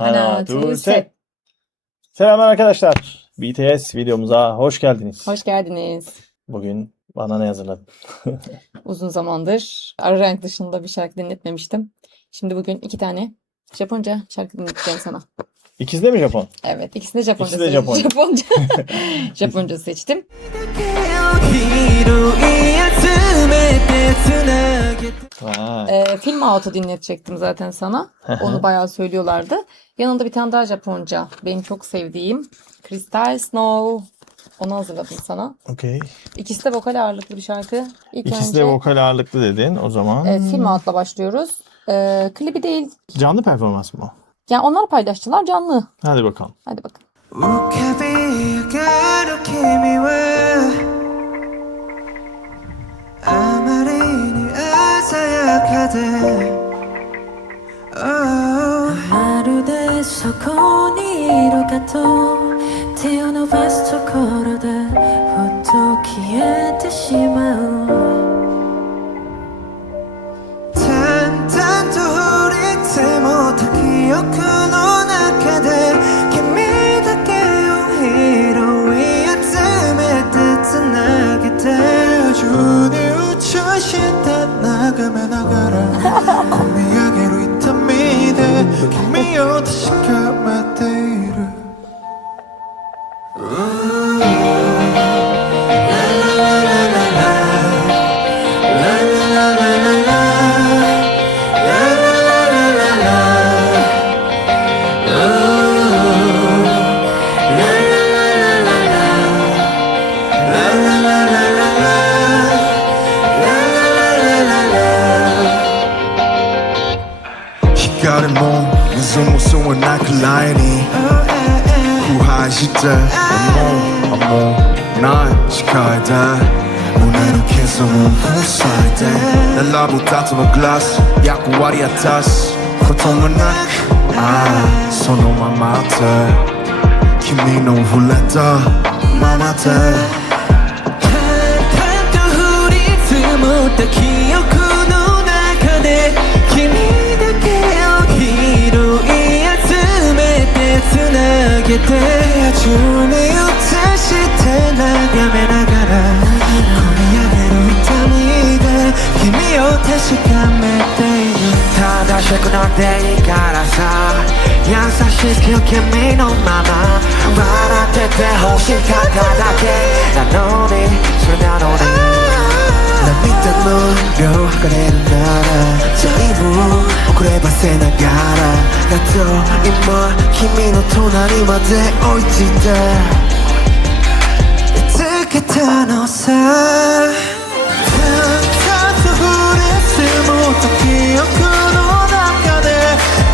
Hana, 둘, 셋. Selam arkadaşlar. BTS videomuza hoş geldiniz. Hoş geldiniz. Bugün bana ne hazırladın? Uzun zamandır ara renk dışında bir şarkı dinletmemiştim. Şimdi bugün iki tane Japonca şarkı dinleteceğim sana. İkisi de mi Japon? Evet, ikisi de Japonca. İkisi de Japon. Japonca. Japonca seçtim. Vay. Film Out'u dinletecektim zaten sana. Onu bayağı söylüyorlardı. Yanında bir tane daha Japonca. Benim çok sevdiğim Crystal Snow. Onu hazırladım sana. Okey. İkisi de vokal ağırlıklı bir şarkı. İlk İkisi önce de vokal ağırlıklı dedin o zaman. Film Out'la başlıyoruz. Klibi değil. Canlı performans mı o? Yani onlar paylaştılar canlı. Hadi bakalım. Hadi bakın. 浮かび上がる君はあまりに鮮やかで、まるでそこにいるかと手を伸ばすところでふっと消えてしまう淡々と降りてもた記憶の中で君だけを拾い集めてつなげて宙に打ちして眺めながら込み上げる痛みで君を確かめている光も水もそうなくライに腐敗してもうない視界で胸の傷を塞いで並ぶ2つのグラス役割果たすこともなくそのままで君の触れたままで淡々と降り積もった記憶の中で君だけを拾い集めてつなげて宙に打たして眺めながら込み上げる痛みで君を確かめている正しくなっていいからさ優しく君のまま笑ってて欲しかっただけなのにそれなのに涙の量測れるなら全部遅ればせながらやっと今君の隣まで追いついて見つけたのさたったと降り積もった記憶の中で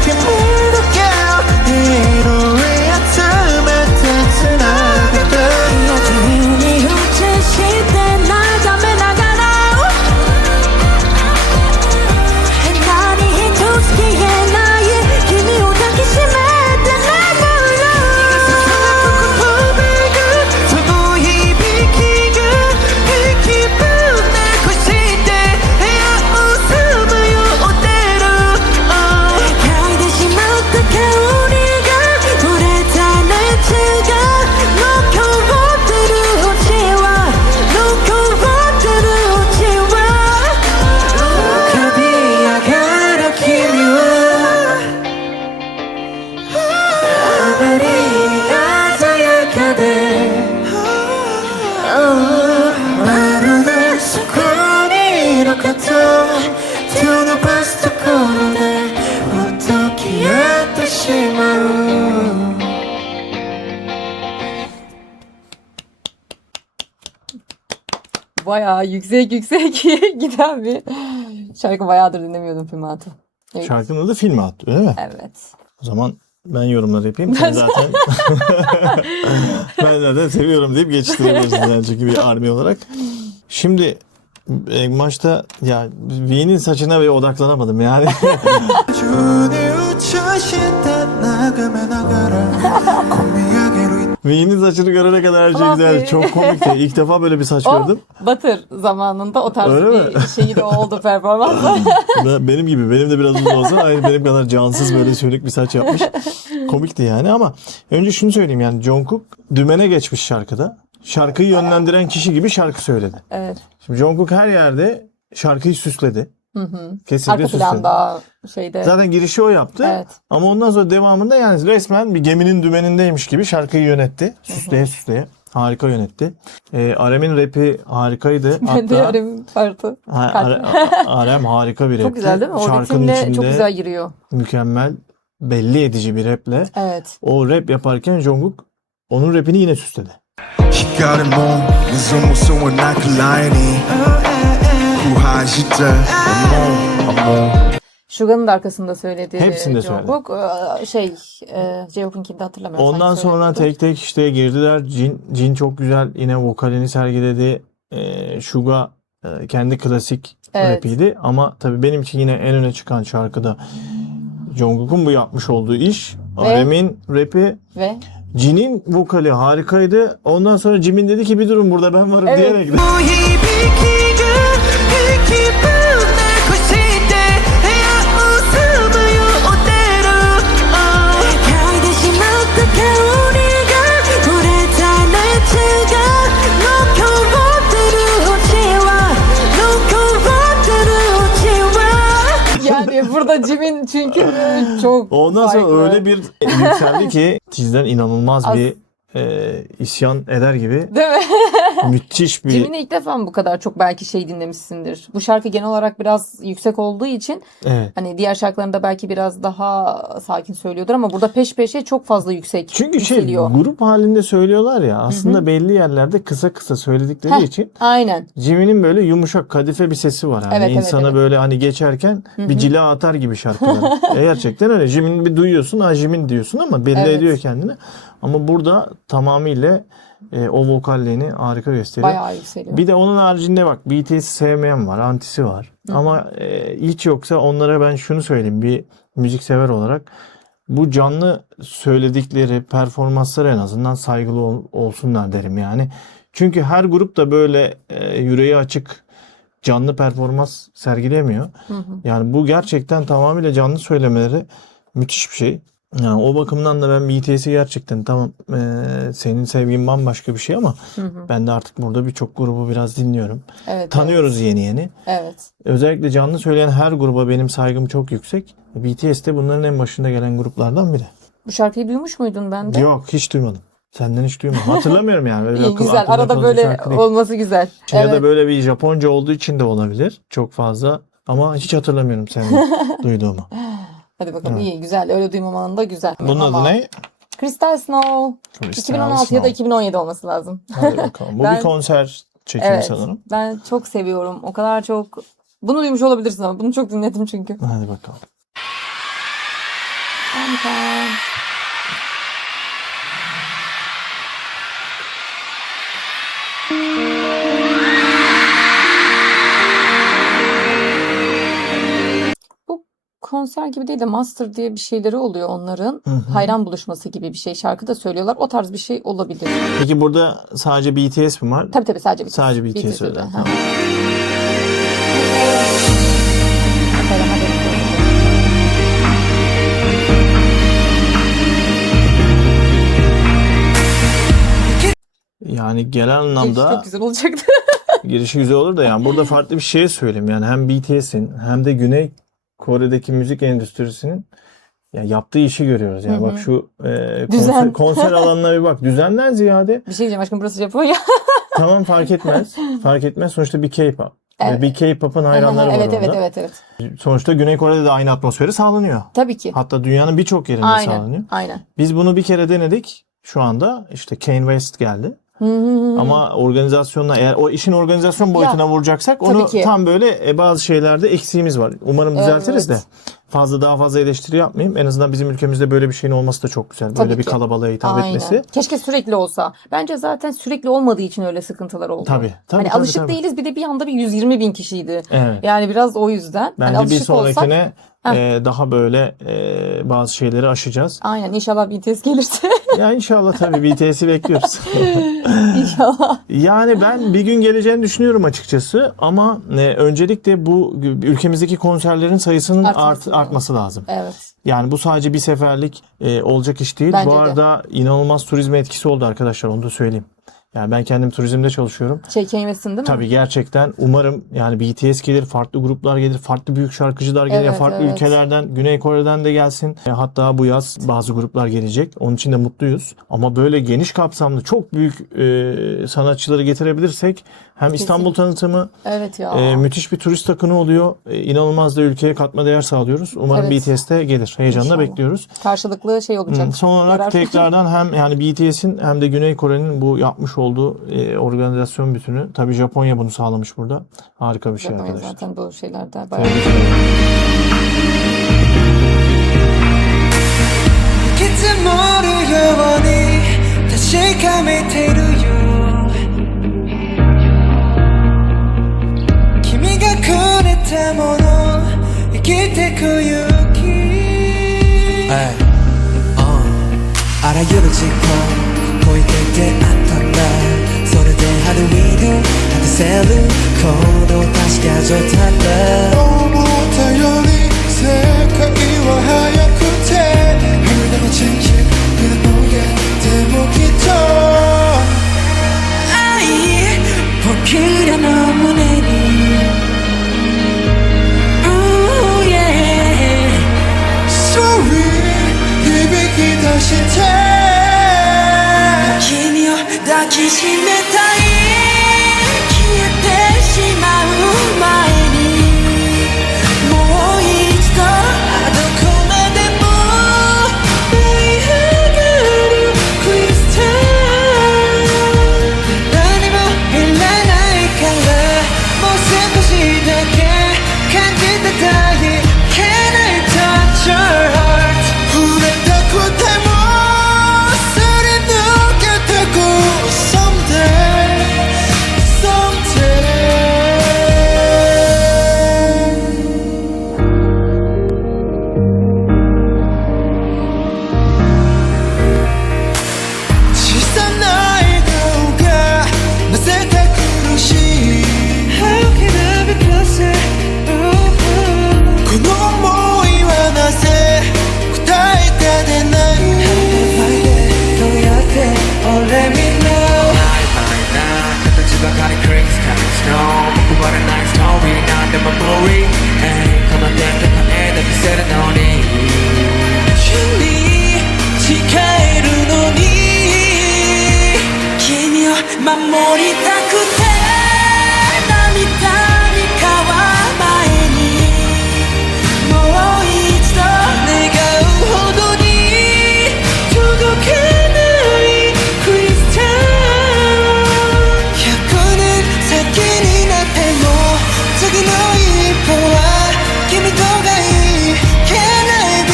君だけを拾い集めてつなげて自由に映して眺めながら何一つ消えない君を抱きしめて眠るその響きが息分なくして部屋をさまよってる嗅いでしまった香りが漏れた熱が残ってるうちは残ってるうちは浮かび上がる君はあまりに鮮やかでまるでそこにいるかと手を伸ばすところでふっと消えてしまうBayağı yüksek giden bir şarkı. Bayağıdır dinlemiyordum Film Out'u. Evet. Şarkının adı Film Out öyle mi? Evet. O zaman ben yorumları yapayım. Sen zaten ben zaten seviyorum deyip geçiştirebilirsin yani çünkü bir army olarak. Şimdi maçta ya V'nin saçına bir odaklanamadım yani. V'nin saçını görene kadar her şey Fluffy. güzel. Çok komikti. İlk defa böyle bir saç O gördüm. Butter zamanında o tarz Öyle bir şeyi de oldu performansı. Benim gibi. Benim de biraz uzun olsa aynı benim kadar cansız böyle sönük bir saç yapmış. Komikti yani ama önce şunu söyleyeyim yani Jungkook dümene geçmiş şarkıda. Şarkıyı yönlendiren kişi gibi şarkı söyledi. Evet. Şimdi Jungkook her yerde şarkıyı süsledi. Kesinlikle Arka süsledi. planda şeyde. Zaten girişi o yaptı. Evet. Ama ondan sonra devamında yani resmen bir geminin dümenindeymiş gibi şarkıyı yönetti. Süsleye süsleye. Harika yönetti. Arem'in rapi harikaydı. Ben de yarım parti. Arem harika bir rapti. Çok güzel değil mi? O Şarkının ritimle içinde çok güzel giriyor. mükemmel, belli edici bir raple. Evet. O rap yaparken Jungkook onun rapini yine süsledi. 시간을 멈는 무서운 나클라이니 후하 진짜 Suga'nın da arkasında söyledi. Hepsinde söyledi. Jungkook. J-Hope'unkini de hatırlamıyorum. Ondan sanki sonra söylemişti. tek tek işte girdiler. Jin çok güzel yine vokalini sergiledi. Suga kendi klasik Evet. rapiydi. Ama tabii benim için yine en öne çıkan şarkıda Jungkook'un bu yapmış olduğu iş. Arem'in rapi, Ve Jin'in vokali harikaydı. Ondan sonra Jimin dedi ki bir durun burada ben varım Evet. diyerek de. yani burada Jimin çünkü çok Ondan sonra farklı. öyle bir yükseldi ki sizden inanılmaz Az- bir isyan eder gibi Değil mi? müthiş bir Jimin'i ilk defa mı bu kadar çok belki şey dinlemişsindir? Bu şarkı genel olarak biraz yüksek olduğu için evet. hani diğer şarkılarında belki biraz daha sakin söylüyordur ama burada peş peşe çok fazla yüksek Çünkü yükseliyor. grup halinde söylüyorlar ya aslında belli yerlerde kısa kısa söyledikleri Heh. için Aynen. Jimin'in böyle yumuşak kadife bir sesi var. Yani Evet, evet, insana evet. böyle hani geçerken bir cila atar gibi şarkılar. Gerçekten öyle. Jimin bir duyuyorsun, ha Jimin diyorsun ama belli Evet. ediyor kendini. Ama burada tamamıyla o vokalliğini harika gösteriyor. Bayağı yükseliyor. Bir de onun haricinde bak BTS'i sevmeyen var, antisi var. Ama hiç yoksa onlara ben şunu söyleyeyim bir müziksever olarak. Bu canlı söyledikleri performanslara en azından saygılı olsunlar derim yani. Çünkü her grup da böyle yüreği açık canlı performans sergilemiyor. Yani bu gerçekten tamamıyla canlı söylemeleri müthiş bir şey. Yani o bakımdan da ben BTS'i gerçekten tamam senin sevgin bambaşka bir şey ama ben de artık burada birçok grubu biraz dinliyorum. Evet. Tanıyoruz yeni yeni. Evet. Özellikle canlı söyleyen her gruba benim saygım çok yüksek. BTS de bunların en başında gelen gruplardan biri. Bu şarkıyı duymuş muydun ben de? Yok hiç duymadım. Senden hiç duymadım. Hatırlamıyorum yani. Böyle İyi güzel. aklımda Arada kalan böyle şarkı değil. olması güzel. Ya Evet. da böyle bir Japonca olduğu için de olabilir. Çok fazla. Ama hiç hatırlamıyorum senin duyduğumu. Hadi bakalım iyi güzel. Öyle duymaman da güzel. Bunun Ama adı ne? Crystal Snow. Crystal 2016 ya da Snow. 2017 olması lazım. Hadi bakalım. Bu Ben- bir konser çekimi Evet. sanırım. Ben çok seviyorum. O kadar çok. Bunu duymuş olabilirsin ama bunu çok dinledim çünkü. Hadi bakalım. Harika. Bu konser gibi değil de master diye bir şeyleri oluyor onların. Hayran buluşması gibi bir şey. Şarkı da söylüyorlar. O tarz bir şey olabilir. Peki burada sadece BTS mi var? Tabii sadece BTS. Sadece BTS öyle. Ha. Tamam. Bakalım, hadi. Yani genel anlamda Çok güzel olacaktı. girişi güzel olur da yani burada farklı bir şey söyleyeyim. Yani hem BTS'in hem de Güney Kore'deki müzik endüstrisinin ya yaptığı işi görüyoruz. Yani bak şu Düzen. konser alanına bir bak. Düzenden ziyade Bir şey diyeceğim aşkım, burası Japonya. tamam fark etmez. Fark etmez. Sonuçta bir K-pop. Evet. Bir K-pop'un hayranları var Evet, orada. evet. Sonuçta Güney Kore'de de aynı atmosferi sağlanıyor. Tabii ki. Hatta dünyanın birçok yerinde sağlanıyor. Aynen. Biz bunu bir kere denedik. Şu anda işte Kanye West geldi. Ama organizasyonla eğer o işin organizasyon boyutuna vuracaksak tabii onu ki. tam böyle bazı şeylerde eksiğimiz var. Umarım düzeltiriz Evet. de daha fazla eleştiri yapmayayım. En azından bizim ülkemizde böyle bir şeyin olması da çok güzel. Böyle Tabii bir ki. kalabalığa hitap etmesi. Keşke sürekli olsa. Bence zaten sürekli olmadığı için öyle sıkıntılar oldu. Tabii. Hani alışık değiliz, bir de bir anda bir 120 bin kişiydi. Evet. Yani biraz o yüzden. Bence hani bir alışık olsak sonrakine daha böyle bazı şeyleri aşacağız. Aynen, inşallah BTS gelirse. Ya inşallah, tabii BTS'i bekliyoruz. İnşallah. Yani ben bir gün geleceğini düşünüyorum açıkçası, ama öncelikle bu ülkemizdeki konserlerin sayısının artması lazım. Evet. Yani bu sadece bir seferlik olacak iş değil. Bence Bu de. arada inanılmaz turizme etkisi oldu arkadaşlar, onu da söyleyeyim. Yani ben kendim turizmde çalışıyorum. Çekilmesin değil mi? Tabii gerçekten umarım yani BTS gelir, farklı gruplar gelir, farklı büyük şarkıcılar gelir, Evet, farklı evet. ülkelerden, Güney Kore'den de gelsin. Hatta bu yaz bazı gruplar gelecek. Onun için de mutluyuz. Ama böyle geniş kapsamlı çok büyük sanatçıları getirebilirsek hem İstanbul tanıtımı, Evet ya. müthiş bir turist akını oluyor. İnanılmaz da ülkeye katma değer sağlıyoruz. Umarım Evet. BTS de gelir. Heyecanla İnşallah. bekliyoruz. Karşılıklı şey olacak. Son olarak Yarar. tekrardan hem yani BTS'in hem de Güney Kore'nin bu yapmış olduğu organizasyon bütünü. Tabii Japonya bunu sağlamış burada. Harika bir şey Japonya arkadaşlar. zaten bu şeylerde bayağı. Tebrik ederim. いつもるように確かめてるよ君がくれたもの生きてく勇気あらゆる時間超えて出会ったんだそれでハロウィーン果たせるこの確か状態だ思ったより世界は早くて Heard of a change we don't know yet でもきっと愛僕らの胸に Ooh yeah Sorry 響き出して君を抱きしめたい消えてしまう前にもう一度どこまでも舞い上がるクリスタル何もいらないからもう少しだけ感じてたい Can I touch your heart 触れたくてもすり抜けてく Someday Someday 小さな笑顔がなぜか苦しい How can I be closer? この想いはなぜ答えが出ないどうやって Oh let me know 形ばかりクリスタルスノー報われないストーリーなんでも無理この手で叶えてみせるのに君誓えるのに君を守りたくて涙に変わる前にもう一度願うほどに届かないクリスタル100年先になっても次の一歩は君とがいい Can I be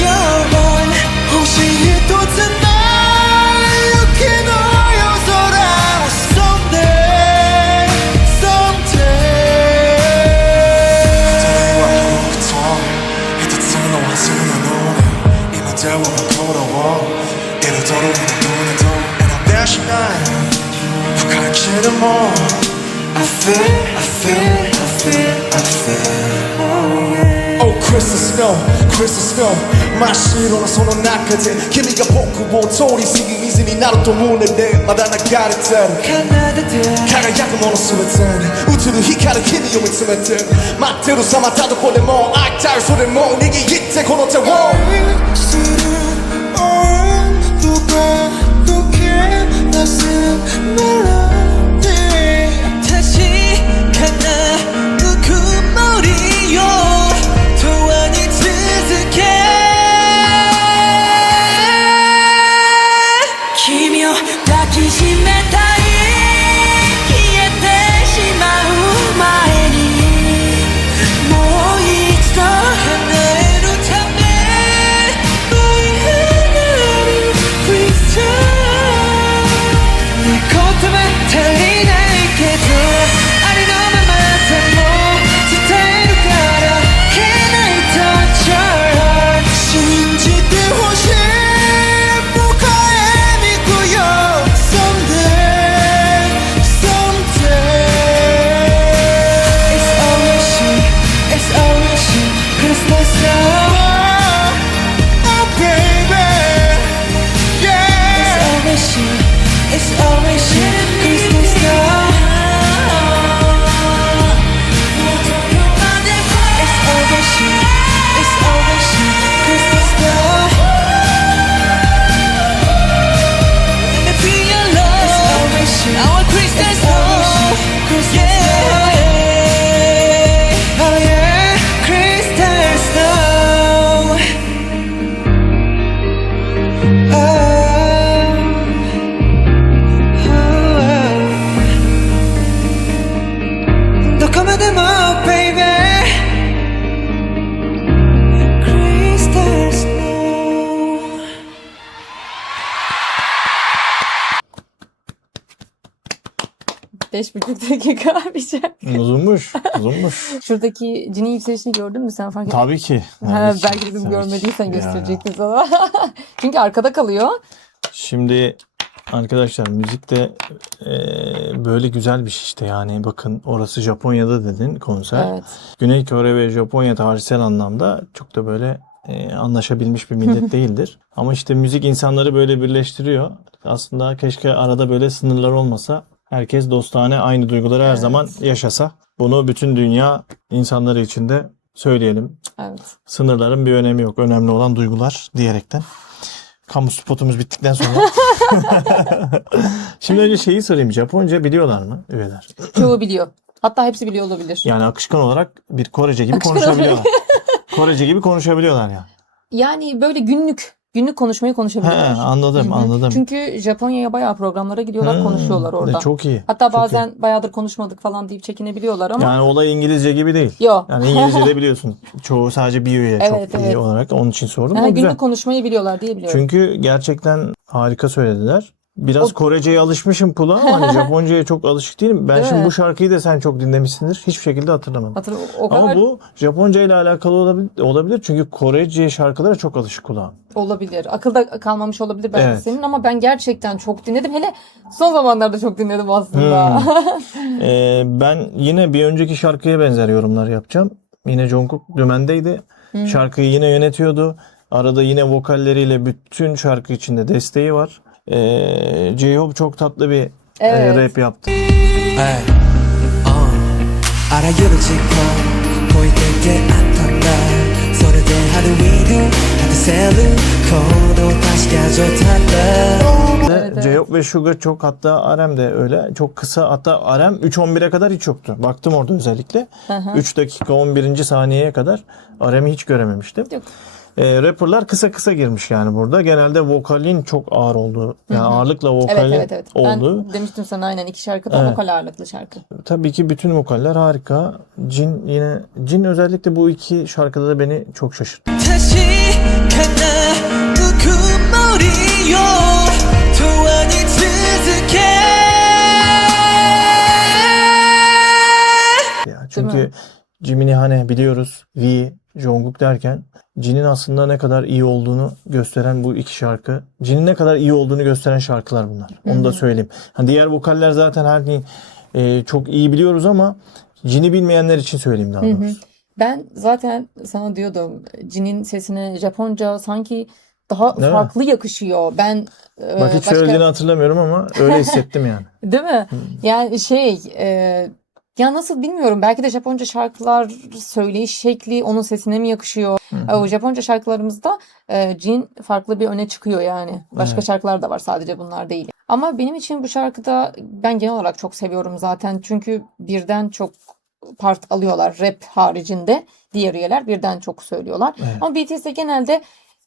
your one 星一つな雪の夜空 Someday Someday 一つのはずなのに今では心を彩るものと選べしない深いけども I feel, I feel, I feel, I feel Oh crystal snow, crystal snow 真っ白なその中で君が僕を通り過ぎ水になると胸でまだ流れてる輝くものすべてに映る光る君を見つめて待ってるさまたどこでも会いたいそれも握ってこの手をする温度が溶け出すメロディー確かなぬくもりよ永遠に続け君を抱きしめたい消えてしまう前にもう一度離れるためどこまでも baby Crystal Snow 5,5 dakika bir şarkı. Uzunmuş. Uzunmuş. Şuradaki cinin yükselişini gördün mü sen, fark ettin mi? Tabii ki. Ha, Tabii ki. belki dedim Tabii görmediysen ki. gösterecektim sana. Çünkü arkada kalıyor. Şimdi arkadaşlar müzikte böyle güzel bir şey işte, yani bakın orası Japonya'da dedin konser. Evet. Güney Kore ve Japonya tarihsel anlamda çok da böyle anlaşabilmiş bir millet değildir. Ama işte müzik insanları böyle birleştiriyor. Aslında keşke arada böyle sınırlar olmasa. Herkes dostane aynı duyguları her zaman yaşasa. Bunu bütün dünya insanları için de söyleyelim. Evet. Sınırların bir önemi yok. Önemli olan duygular diyerekten. Kamu spotumuz bittikten sonra. Şimdi önce şeyi sorayım. Japonca biliyorlar mı üyeler? Çoğu biliyor. Hatta hepsi biliyor olabilir. Yani akışkan olarak bir Korece gibi Akışkan konuşabiliyorlar. Korece gibi konuşabiliyorlar yani. Yani böyle günlük konuşmayı konuşabiliyorlar. He, anladım, Hı hı. anladım. Çünkü Japonya'ya bayağı programlara gidiyorlar, konuşuyorlar orada. Çok iyi. Hatta çok bazen iyi. bayağıdır konuşmadık falan deyip çekinebiliyorlar ama Yani olay İngilizce gibi değil. yok. Yani İngilizce de biliyorsun. Çoğu sadece bir üye Evet, çok iyi evet. olarak. Onun için sordum. Yani O güzel. günlük konuşmayı biliyorlar diye biliyorum. Çünkü gerçekten harika söylediler. Biraz O- Korece'ye alışmışım Pula ama hani Japonca'ya çok alışık değilim. Ben Değil şimdi mi? bu şarkıyı da sen çok dinlemişsindir. Hiçbir şekilde hatırlamadım. O kadar Ama bu Japonca ile alakalı olabilir. Çünkü Korece şarkılara çok alışık kulağım. olabilir. Akılda kalmamış olabilir belki Evet. senin ama ben gerçekten çok dinledim. Hele son zamanlarda çok dinledim aslında. Ben yine bir önceki şarkıya benzer yorumlar yapacağım. Yine Jungkook dümendeydi. Şarkıyı yine yönetiyordu. Arada yine vokalleriyle bütün şarkı içinde desteği var. J-Hope çok tatlı bir Evet. rap yaptı.あらゆる時間超えて出会ったんだそれで How do we do 果たせるこの確か状態だ Evet, J-Hope ve Suga çok, hatta Arem de öyle. Çok kısa, hatta Arem 3.11'e kadar hiç yoktu. Baktım orada özellikle. 3 dakika 11. saniyeye kadar Arem'i hiç görememiştim. Yok. Rapperlar kısa kısa girmiş yani burada. Genelde vokalin çok ağır olduğu, yani ağırlıkla vokalin Evet. olduğu. Ben demiştim sana aynen, iki şarkıda Evet. vokal ağırlıklı şarkı. Tabii ki bütün vokaller harika. Jin özellikle bu iki şarkıda da beni çok şaşırttı. 다시 가나 누구머리요 도안이 드득해 Ya çünkü Jimin'i hani biliyoruz, V, Jungkook derken Jin'in aslında ne kadar iyi olduğunu gösteren bu iki şarkı. Jin'in ne kadar iyi olduğunu gösteren şarkılar bunlar. Onu da söyleyeyim. Hani diğer vokaller zaten çok iyi biliyoruz ama Jin'i bilmeyenler için söyleyeyim daha doğrusu. Ben zaten sana diyordum, Jin'in sesine Japonca sanki daha Değil mi? farklı yakışıyor. Ben Bak hiç söylediğini hatırlamıyorum ama öyle hissettim yani. değil mi? Yani ya nasıl bilmiyorum. Belki de Japonca şarkılar söyleyiş şekli onun sesine mi yakışıyor? O Japonca şarkılarımızda Jin farklı bir öne çıkıyor yani. Başka Evet. şarkılar da var, sadece bunlar değil. Ama benim için bu şarkıda ben genel olarak çok seviyorum zaten. Çünkü birden çok part alıyorlar rap haricinde. Diğer üyeler birden çok söylüyorlar. Evet. Ama BTS'de genelde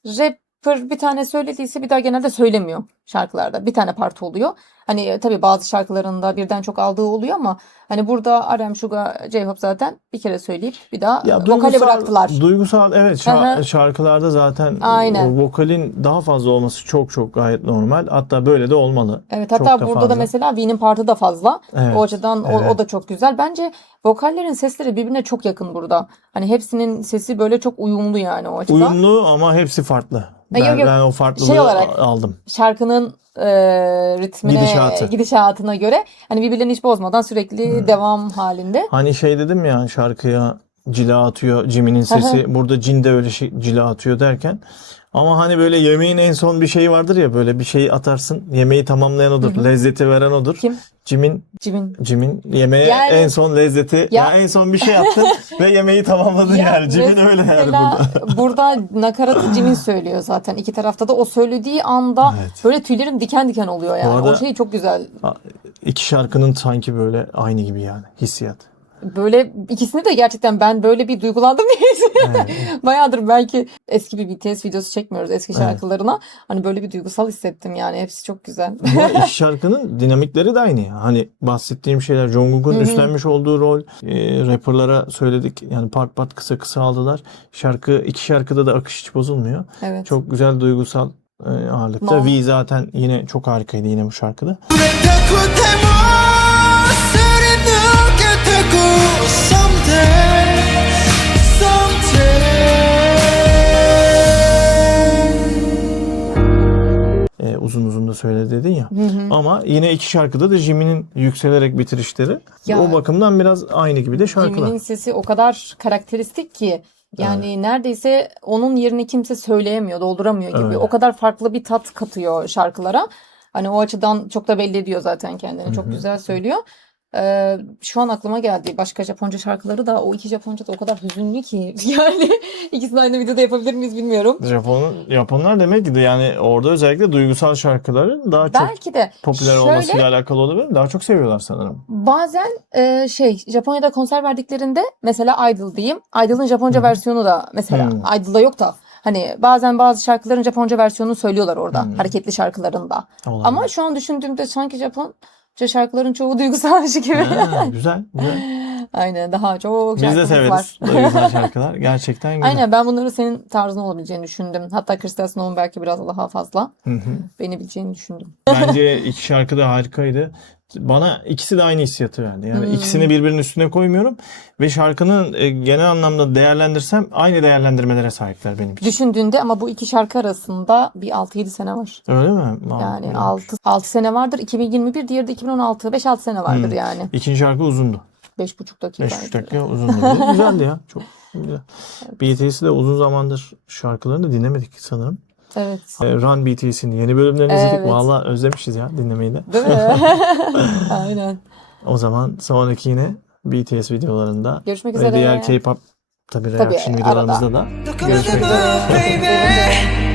rapper bir tane söylediyse bir daha genelde söylemiyor şarkılarda. Bir tane part oluyor. Hani tabii bazı şarkılarında birden çok aldığı oluyor ama hani burada RM, Suga, J-Hope zaten bir kere söyleyip bir daha vokale bıraktılar. Duygusal evet, Hı hı. şarkılarında zaten Aynen. o vokalin daha fazla olması çok çok gayet normal. Hatta böyle de olmalı. Evet, Çok hatta da burada fazla. da mesela V'nin partı da fazla. Evet, O açıdan o evet. da çok güzel. Bence vokallerin sesleri birbirine çok yakın burada. Hani hepsinin sesi böyle çok uyumlu yani o açıdan. Uyumlu ama hepsi farklı. Yok. Ben o farklılığı olarak. aldım. Şarkının ritmine, gidişatına göre hani birbirlerini hiç bozmadan sürekli devam halinde. Hani şey dedim ya, şarkıya cila atıyor Jimin'in sesi. Burada Jin de öyle cila atıyor derken. Ama hani böyle yemeğin en son bir şeyi vardır ya, böyle bir şeyi atarsın. Yemeği tamamlayan odur. Lezzeti veren odur. Kim? Jimin yemeğe Yani- en son lezzeti, Ya- en son bir şey attın ve yemeği tamamladın yani. Jimin öyle yani mesela burada. burada nakaratı Jimin söylüyor zaten. İki tarafta da o söylediği anda Evet. böyle tüylerim diken diken oluyor yani. arada- O şey çok güzel. İki şarkının sanki böyle aynı gibi yani hissiyat. böyle ikisini de gerçekten ben böyle bir duygulandım. Evet. Bayağıdır belki eski bir BTS videosu çekmiyoruz eski Evet. şarkılarına. Hani böyle bir duygusal hissettim yani. Hepsi çok güzel. Ama iki şarkının dinamikleri de aynı. Hani bahsettiğim şeyler, Jungkook'un üstlenmiş olduğu rol, rapperlara söyledik. Yani part part kısa kısa aldılar. İki şarkıda da akış hiç bozulmuyor. Evet. Çok güzel duygusal ağırlıkta. Normal. V zaten yine çok harikaydı yine bu şarkıda. Uzun uzun da söyle dedin ya. Ama yine iki şarkıda da Jimin'in yükselerek bitirişleri Ya. o bakımdan biraz aynı gibi de şarkılar. Jimin'in sesi o kadar karakteristik ki yani neredeyse onun yerini kimse söyleyemiyor, dolduramıyor gibi. Öyle. O kadar farklı bir tat katıyor şarkılara. Hani o açıdan çok da belli ediyor zaten kendini. Çok güzel söylüyor. Şu an aklıma geldi. Başka Japonca şarkıları da o iki Japonca da o kadar hüzünlü ki yani ikisini aynı videoda yapabilir miyiz bilmiyorum. Japonlar demek ki de yani orada özellikle duygusal şarkıları daha çok Belki de popüler şöyle olmasıyla alakalı olabilir. Daha çok seviyorlar sanırım. bazen Japonya'da konser verdiklerinde mesela Idol diyeyim. Idol'ın Japonca versiyonu da mesela Idol'da yok da hani bazen bazı şarkıların Japonca versiyonunu söylüyorlar orada. Hareketli şarkılarında. Olabilir. Ama şu an düşündüğümde sanki Japonca şarkıların çoğu duygusal gibi. Ha, güzel, güzel. Aynen daha çok Biz de şarkımız severiz var. duygusal şarkılar. Gerçekten güzel. Aynen ben bunları senin tarzın olabileceğini düşündüm. Hatta Crystal Snow'un belki biraz daha fazla beni bileceğini düşündüm. Bence iki şarkı da harikaydı. Bana ikisi de aynı hissiyatı verdi. Yani ikisini birbirinin üstüne koymuyorum. Ve şarkının genel anlamda değerlendirsem aynı değerlendirmelere sahipler benim için. Düşündüğünde ama bu iki şarkı arasında bir 6-7 sene var. Öyle mi? Yani Bilmiyorum. 6 sene vardır. 2021 diğeri de 2016. 5-6 sene vardır yani. İkinci şarkı uzundu. 5,5 dakika. 5,5 dakika uzundu. Bir de güzeldi ya. Çok güzel. BTS'i de uzun zamandır şarkılarını da dinlemedik sanırım. Evet. Run BTS'in yeni bölümlerini izledik. Evet. Vallahi özlemişiz ya dinlemeyi de. Değil mi? Aynen. O zaman sonraki yine BTS videolarında Görüşmek ve üzere. diğer K-pop tabii reaction arada. videolarımızda da görüşmek üzere. baby